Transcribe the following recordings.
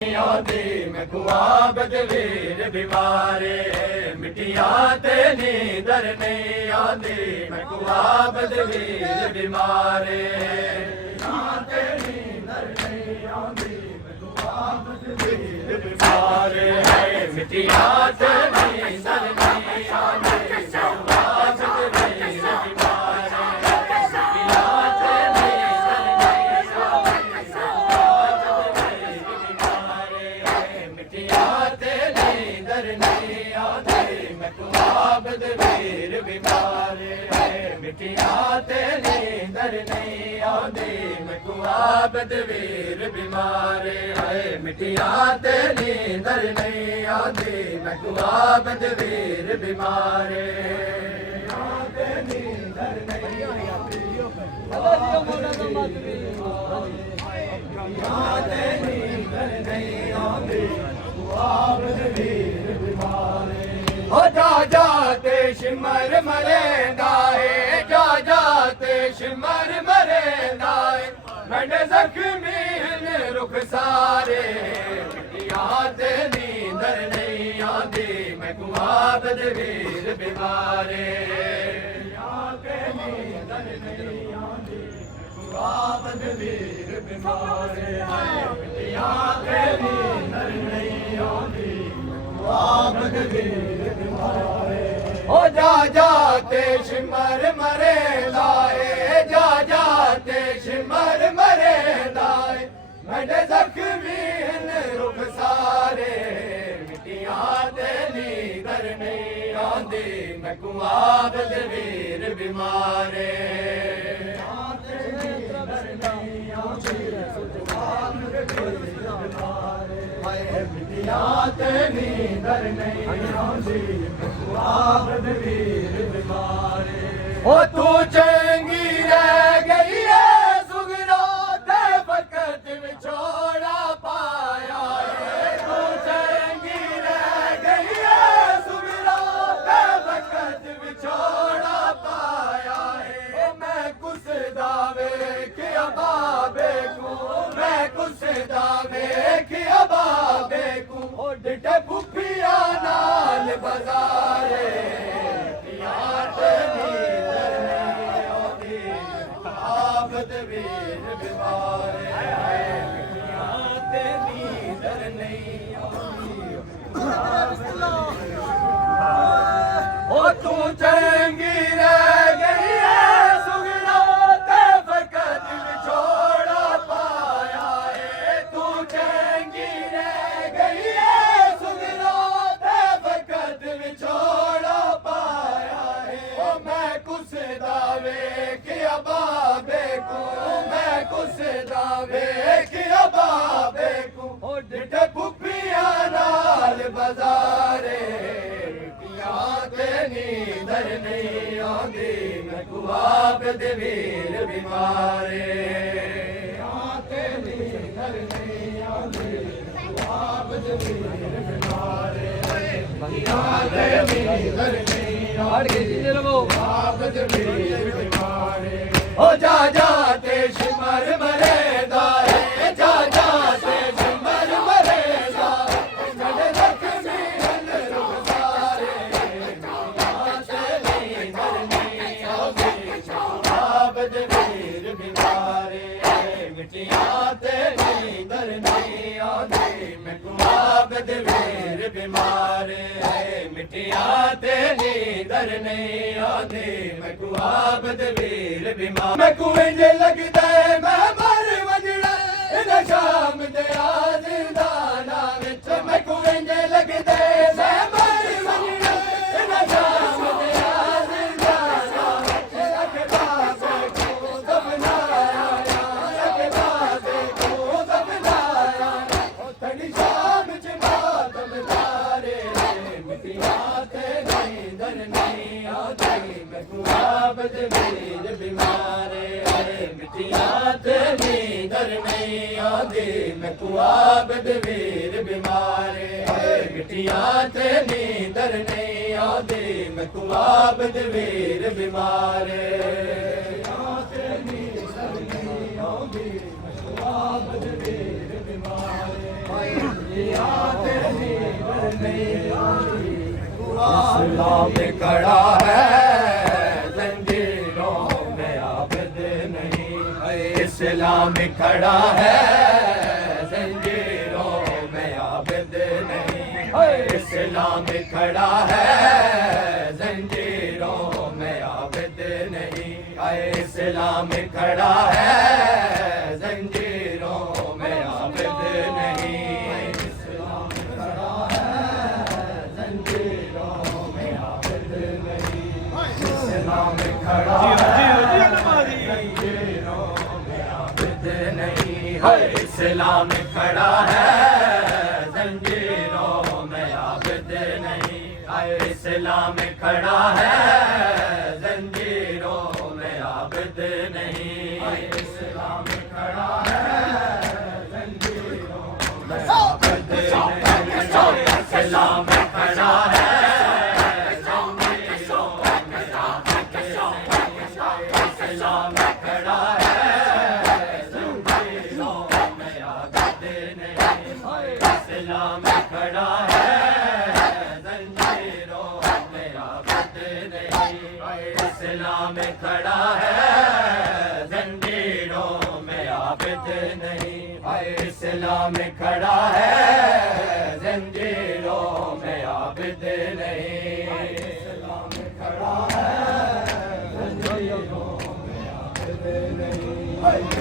आंदी मैं ख्वाब वीर बीमारे मिटियां ते नींदर नहीं आंदी मैं ख्वाब वीर बीमारे ते नींदर नहीं आंदी मैं ख्वाब वीर बीमारे मिटियां ते नींदर नहीं आंदी वीर बीमारे मिटियां ते नींदर नहीं आंदी मैं ख्वाब वीर बीमारे मिटियां ते नींदर नहीं आंदी मैं ख्वाब वीर बीमारे नींदर नहीं आंदी नींदर नहीं आंदी ख्वाब वीर बीमारे हो जा जाते शिमर मरेंदा है जा जाते शिमर मरेंदा है मैंने जख्मी रुख सारे मिटियां ते नींदर नहीं आंदी मैं ख्वाब वीर बीमारे नींदर नहीं आंदी ख्वाब वीर बीमारे मिटियां ते नींदर नहीं आंदी ख्वाब वीर हो जा जाते शिमर मरे लाए जा जाते शिमर मरे लाए मैंने जख्मी रुख सारे मिटियां ते नींदर नहीं आंदी मैं ख्वाब वीर बीमारे मिटियां ते नींदर नहीं आंदी ख्वाब वीर बीमारे ओ तू चंगी रह गई है सुगरा ते फकत विछोड़ा पाया तू चंगी रह गई है सुगरा ते फकत विछोड़ा पाया है मैं कुछ दावे के बाबे को मैं कुछ दावे के बाबे को डिटे पुफिया नाल बाजारे वीर बीमारे ते नींदर नहीं ओ तू चंगी रह गई है सुगरा ते फकत विछोड़ा पाया है तू चंगी रह गई है सुगरा ते फकत विछोड़ा पाया है ओ मैं कुछ दावे किया बाबे को मैं कुछ दावे किया बाबे को डिटे पुफिया नाल बाजारे मिटियां ते नींदर नहीं आंदी मैं ख्वाब वीर बीमारे ते नींदर नहीं आंदी ख्वाब वीर बीमारे मिटियां ते नींदर नहीं आंदी ख्वाब वीर बीमारे हो जा जाते शिमर मरेदा है जा जाते शिमर मरेदा मैंने जख्मी रुख सारे मिटियां ते नींदर नहीं आंदी ख्वाब वीर बीमारे मिटियां ते नींदर नहीं आंदी मैं ख्वाब वीर बीमारे मिटियां ते नींदर नहीं आंदी मैं ख्वाब वीर बीमार मैं कुएं लगदा है मैं मर वजड़ा इन शाम दे आज़िंदाना विच मैं कुएं लगदा है मैं मर वजड़ा इन शाम दे आज़िंदाना विच अके बाबे को दफनाया अके बाबे को दफनाया तड़ी शाम च मातम तारे मिटियां ते नींदर नहीं आंदी मैं ख्वाब वीर बीमारे मिटियां ते नींदर नहीं आंदी मैं ख्वाब वीर बीमारे मिटियां ते नींदर नहीं आंदी मैं ख्वाब वीर बीमारे ख्वाब वीर बीमारे इस्लाम खड़ा है जंजीरों में आबिद नहीं, इस्लाम खड़ा है जंजीरों में आबिद नहीं, इस्लाम खड़ा है जंजीरों में आबिद नहीं, इस्लाम खड़ा है जंजीरों में आबिद नहीं, इस्लाम खड़ा है जंजीरों में आबिद नहीं, इस्लाम खड़ा है जंजीरों में आबिद नहीं, इस्लाम खड़ा है जंजीरों में आबिद नहीं, इस्लाम खड़ा है जंजीरों में आबिद नहीं, इस्लाम खड़ा है जंजीरों में आबिद नहीं, इस्लाम खड़ा है जंजीरों में आबिद नहीं, इस्लाम खड़ा है जंजीरों में आबिद नहीं, इस्लाम खड़ा है जंजीरों में आबिद नहीं, इस्लाम खड़ा है जंजीरों में आबिद नहीं, इस्लाम खड़ा है जंजीरों में आबिद नहीं, इस्लाम खड़ा है जंजीरों में आबिद नहीं,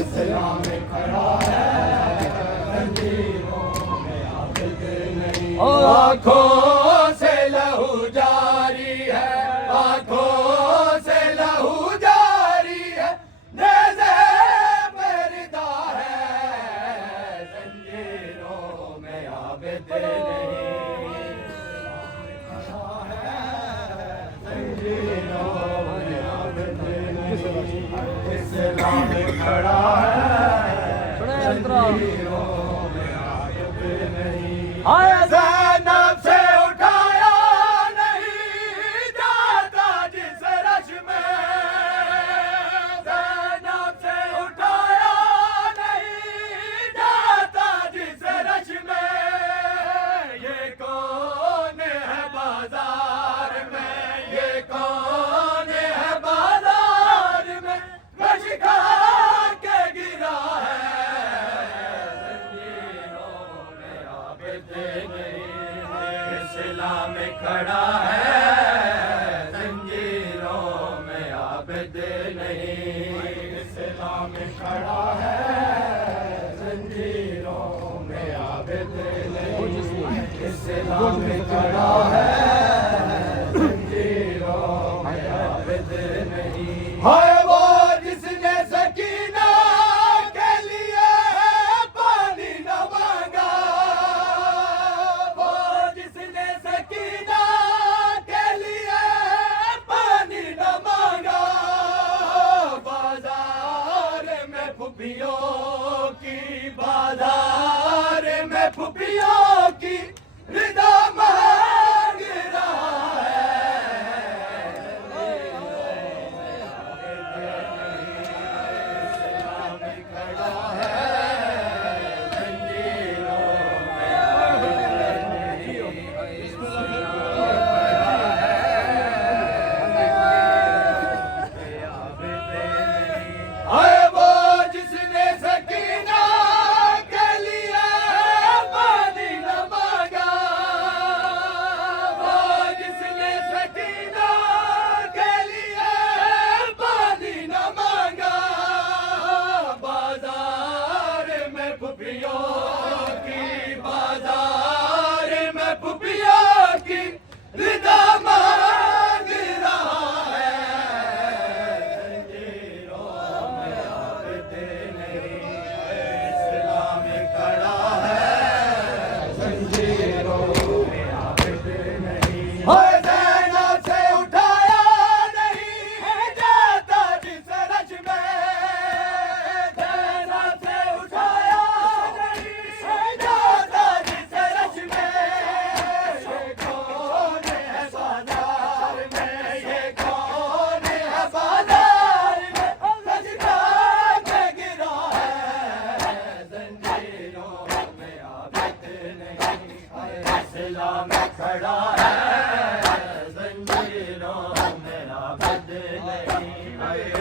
इस्लाम खड़ा है जंजीरों में आबिद नहीं, आँखों से लहू जारी है, आँखों से लहू जारी है, नेज़े पर्दा है जंजीरों में आबिद नहीं, जंजीरों में आबिद नहीं, इस्लाम खड़ा है जंजीरों में आबिद नहीं, ज़ैनब से उठाया नहीं जाता जिस रश में, ज़ैनब से उठाया नहीं जाता जिस रश में, ये कौन है बाजार में, ये कौन है बाजार में, रश खा के गिरा है जंजीरों में आबिद नहीं, इस्लाम खड़ा है जंजीरों में आबिद नहीं, इस्लाम खड़ा है जंजीरों में आबिद नहीं, इस्लाम खड़ा है जंजीरों में आबिद नहीं, हाय वो जिसने सकीना के लिए पानी न मांगा, वो जिसने सकीना के लिए पानी न मांगा, बाजार में फुफियों की, बाजार में फुफियों की रिदा मांग रहा है,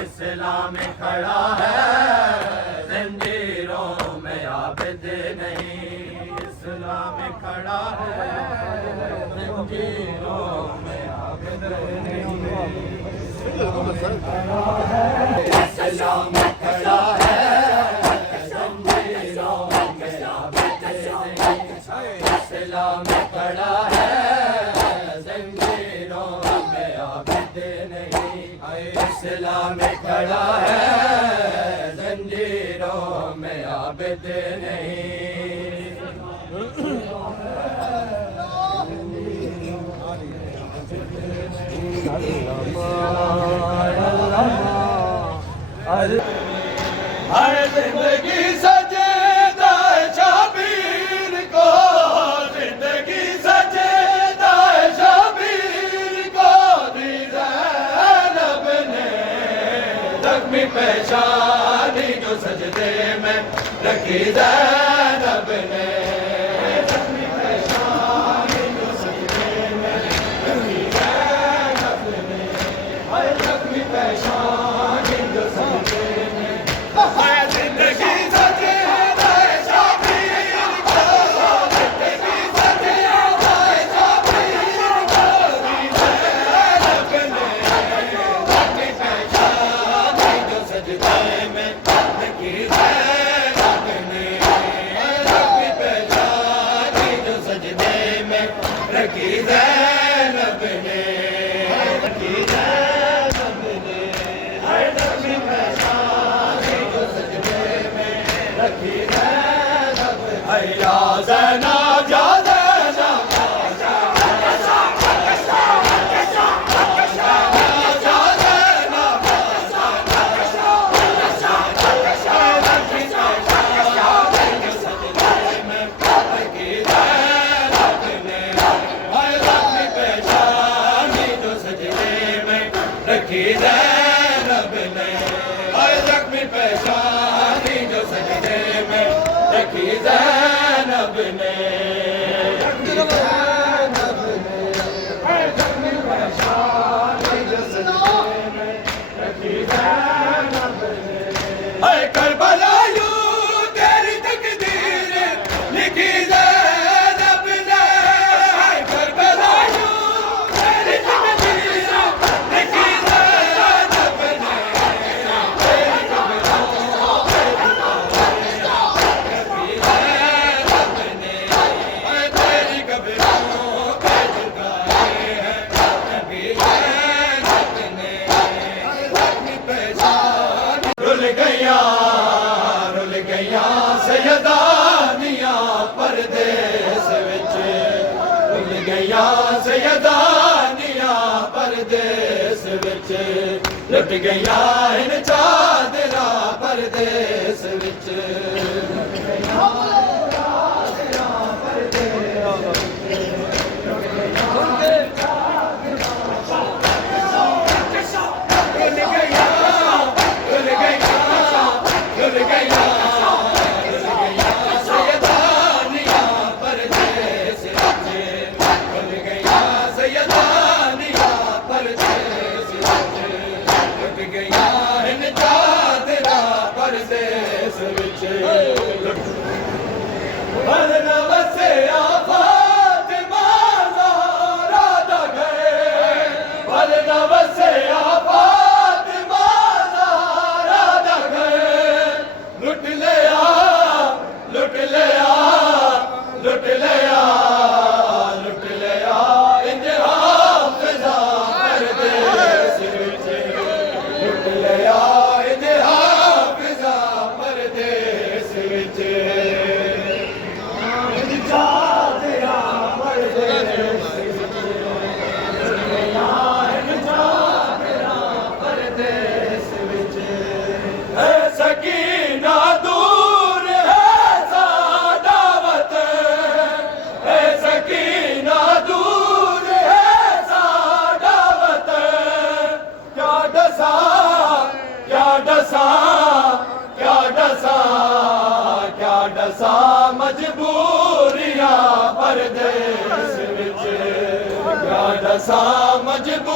इस्लाम खड़ा है जंजीरों में आबिद नहीं, इस्लाम खड़ा है जंजीरों में आबिद नहीं, इस्लाम खड़ा है जंजीरों में आबिद नहीं, इस्लाम खड़ा है जंजीरों में आबिद नहीं, इस्लाम खड़ा है जंजीरों में आबिद नहीं। हर जिंदगी सजेदा शबीर को, जिंदगी सजेदा शबीर को, दी ज़ैनब ने ज़ख्मी पेशानी जो सजदे में रखी ज़ैनब ने, ज़ख्मी पेशानी जो सजदे में रखी ज़ैनब ने, ज़ख्मी पेशानी जो सजदे में, जिंदगी सजेदा शबीर को, जिंदगी सजेदा शबीर को, दी ज़ैनब ने ज़ख्मी पेशानी जो सजदे में रखी ज़ैनब ने, ज़ख्मी पेशानी जो सजदे में रखी ज़ैनब ने, रखी ज़ैनब ने, ज़ख्मी पेशानी जो सजदे में रखी ज़ैनब ने, या ज़ैनब या ज़ैनब रखी ज़ैनब ने, ज़ख्मी पेशानी जो सजदे में रखी ज़ैनब ने, ज़ख्मी पेशानी जो सजदे में रखी ज़ैनब ने, करबला यूं तेरी तकदीर लिखी ज़ैनब ने, करबला यूं तेरी तकदीर लिखी ज़ैनब ने, तेरी कब्रों पे रखी ज़ैनब ने, तेरी कब्रों पे झुकाए हैं रखी ज़ैनब ने, ज़ख्मी पेशानी रुल गईयां सैयदानियां परदेस विच, रुल गईयां सैयदानियां परदेस विच, लुट गईयां इन चादरां परदेस विच, मजबूरियां परदेस विच, या दसा मजबूरियां